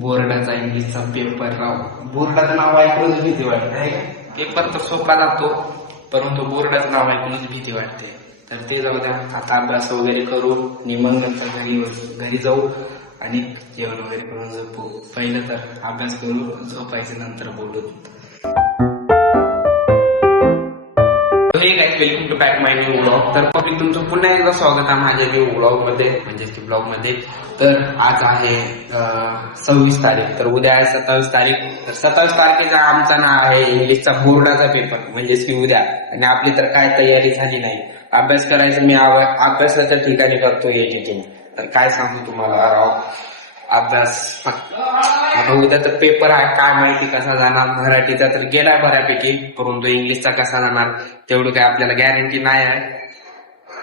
बोर्डाचा इंग्लिशचा पेपर राव. बोर्डाचं नाव ऐकूनच भीती वाटते आहे का? पेपर तर सोपा जातो, परंतु बोर्डाचं नाव ऐकूनच भीती वाटते. तर ते जाऊ द्या, आता अभ्यास वगैरे करू आणि मग नंतर घरी जाऊ आणि जेवण वगैरे करून झोपू. पहिलं तर अभ्यास करू, झोपायचे नंतर बोलू. Hey guys, welcome to back my new blog. तर पब्लिक तुमचं पुन्हा एकदा स्वागत आहे माझ्या न्यू ब्लॉग मध्ये, म्हणजेच की ब्लॉग मध्ये. तर आज आहे 26 तारीख, तर उद्या आहे 27 तारीख. तर 27 तारखेचा आमचा ना आहे इंग्लिशचा बोर्डाचा पेपर, म्हणजेच की उद्या. आणि आपली तर काय तयारी झाली नाही. अभ्यास करायचं मी अभ्यासाच्या ठिकाणी करतो एडिटिंग. तर काय सांगू तुम्हाला राव, अभ्यास आता उद्या तर पेपर आहे, काय माहिती कसा जाणार. मराठीचा तर गेला बऱ्यापैकी, परंतु इंग्लिशचा कसा जाणार तेवढं काय आपल्याला गॅरंटी नाही आहे.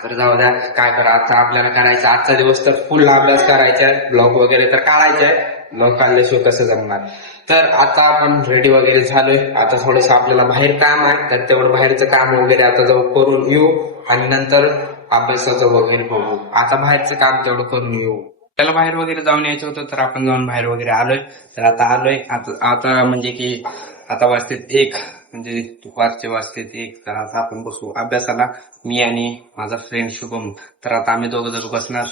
तर जाऊ द्या, काय करा आता आपल्याला करायचं. आजचा दिवस तर फुल अभ्यास करायचा आहे, ब्लॉग वगैरे तर काढायचा आहे. ब्लॉग काढल्याशिवाय कसं जमणार. तर आता आपण रेडी वगैरे झालोय. आता थोडस आपल्याला बाहेर काम आहे, तर तेवढं बाहेरचं काम वगैरे आता जाऊ करून येऊ आणि नंतर अभ्यासाचं वगैरे बघू. आता बाहेरचं काम तेवढं करून येऊ. त्याला बाहेर वगैरे जाऊन यायचं होतं, तर आपण जाऊन बाहेर वगैरे आलोय. तर आता आलोय आता म्हणजे की आता वाजतेत 1, म्हणजे दुपारचे वाजतेत 1. तर आता आपण बसू अभ्यासाला, मी आणि माझा फ्रेंड शुभम. तर आता आम्ही दोघं जर बसणार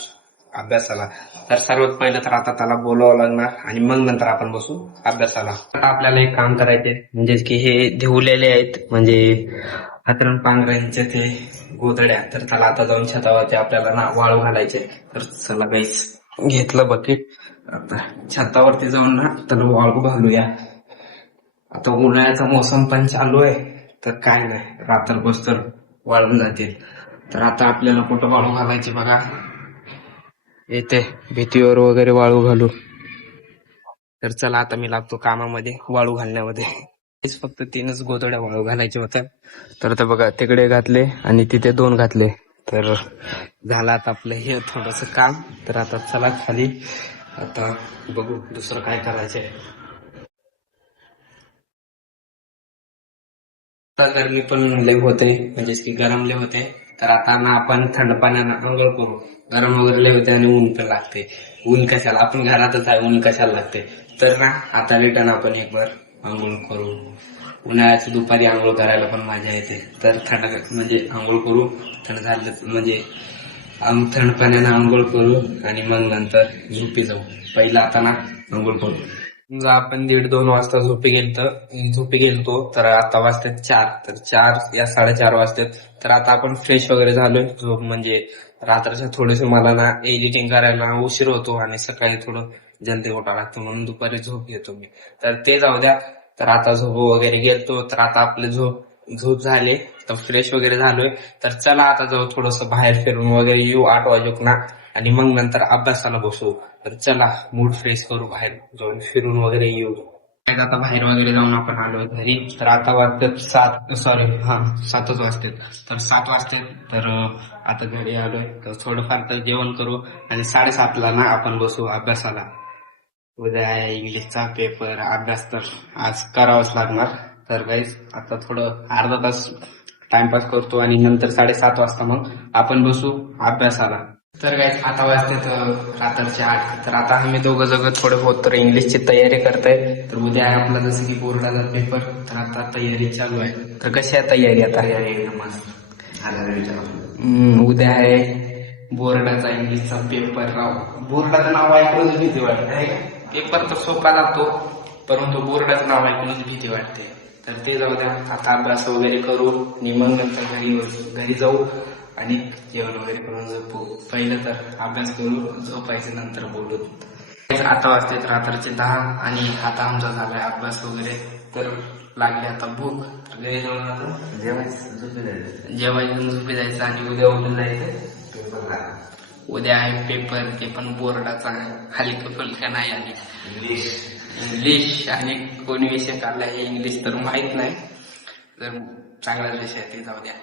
अभ्यासाला. तर सर्वात पहिलं तर आता त्याला बोलावं लागणार आणि मग नंतर आपण बसू अभ्यासाला. आता आपल्याला एक काम करायचे, म्हणजेच की हे धुवलेले आहेत, म्हणजे हातरण पांघरांचे ते गोधड्या. तर त्याला आता जाऊन छतावरती आपल्याला ना वाळू घालायचे. तर चला गाईस, घेतलं बकेट, आता छतावरती जाऊन ना त्याला वाळू घालूया. आता उन्हाळ्याचा मोसम पण चालू आहे, तर काय नाही, रात्रभर तर वाळून जातील. तर आता आपल्याला कुठं वाळू घालायची बघा, येते भीतीवर वगैरे वाळू घालू. तर चला आता मी लागतो कामामध्ये, वाळू घालण्यामध्ये. फक्त 3च गोधड्या वाळू घालायच्या होत्या. तर ते बघा, तिकडे घातले आणि तिथे 2 घातले. तर झालं आता आपलं हे थोडस काम. तर आता चला खाली, आता बघू दुसरं काय करायचंय. आता गरमी पण लय होते, म्हणजेच की गरम लय होते. तर आता ना आपण थंड पाण्यानं आंघोळ करू. गरम वगैरे लय होते आणि ऊन पण लागते. ऊन कशाला, आपण घरातच आहे, ऊन कशाला लागते. तर ना आता रिटर्न आपण एक बार आंघोळ करू. उन्हाळ्याची दुपारी आंघोळ करायला पण मजा येते. तर थंड म्हणजे आंघोळ करू, थंड झालं म्हणजे थंड पाण्यानं आंघोळ करू आणि मग नंतर झोपी जाऊ. पहिला आता ना आंघोळ करू. समजा आपण 1:30-2 वाजता झोपी गेलतो, तर आता वाजतात 4. तर 4 या 4:30 वाजतात. तर आता आपण फ्रेश वगैरे झालोय. झोप म्हणजे रात्रीच्या थोडेस मला ना एडिटिंग करायला उशीर होतो आणि सकाळी थोडं जल्दी उठावं लागतं, म्हणून दुपारी झोप घेतो मी. तर ते जाऊ द्या. तर आता झोप वगैरे गेलतो, तर आता आपले झोप झाले, तर फ्रेश वगैरे झालोय. तर चला आता जाऊ थोडस बाहेर फिरून वगैरे येऊ 8 वाजूक ना, आणि मग नंतर अभ्यासाला बसू. तर चला मूड फ्रेश करू, बाहेर जाऊन फिरून वगैरे येऊ. आता बाहेर वगैरे जाऊन आपण आलोय घरी. तर आता वाजतात 7च वाजतात. तर 7 वाजतात. तर आता घरी आलोय, तर थोडंफार तर जेवण करू आणि 7:30ला ना आपण बसू अभ्यासाला. उद्या आहे इंग्लिशचा पेपर, अभ्यास तर आज करावाच लागणार. तर गाईज आता थोडं अर्धा तास टाइमपास करतो आणि नंतर 7:30 वाजता मग आपण बसू अभ्यासाला. तर गाईज आता वाजते रात्रीचे 8. तर आता आम्ही दोघं जग थोडे बहुत तर इंग्लिशची तयारी करताय. तर उद्या आहे आपला जसं की बोर्डाचा पेपर, तर आता तयारी चालू आहे. तर कशी आहे तयारी आता? उद्या आहे बोर्डाचा इंग्लिशचा पेपर राव. बोर्डाचं नाव ऐकूनच भीती वाटते आहे का? पेपर तर सोपा जातो, परंतु बोर्डाचं नाव ऐकूनच भीती वाटते. तर ते जाऊ द्या, आता अभ्यास वगैरे करू आणि मग नंतर घरी जाऊ आणि जेवण वगैरे करून झोपू. पहिलं तर अभ्यास करू, झोपायचे नंतर बोलू. आता वाजते रात्रीचे 10 आणि आता आमचा झालाय अभ्यास वगैरे. तर लागली आता भूक. घरी जाऊन आता जेवायचं, झोपी जायचं आणि उद्या उठून जायचं पेपरला. उद्या आहे पेपर, ते पण बोर्डाचा आहे, हलकं फुलकं नाही. आणि इंग्लिश आणि कोणी विषय काढला हे इंग्लिश तर माहित नाही, तर चांगलाच विषय आहे, ते जाऊ द्या.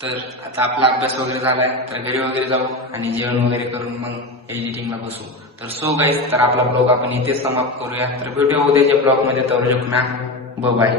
तर आता आपला अभ्यास वगैरे झालाय, तर घरी वगैरे जाऊ आणि जेवण वगैरे करून मग एडिटिंगला बसू. तर सो गाईज, तर आपला ब्लॉग आपण इथेच समाप्त करूया. तर भेटूया उद्याच्या ब्लॉग मध्ये. तर ना बाय.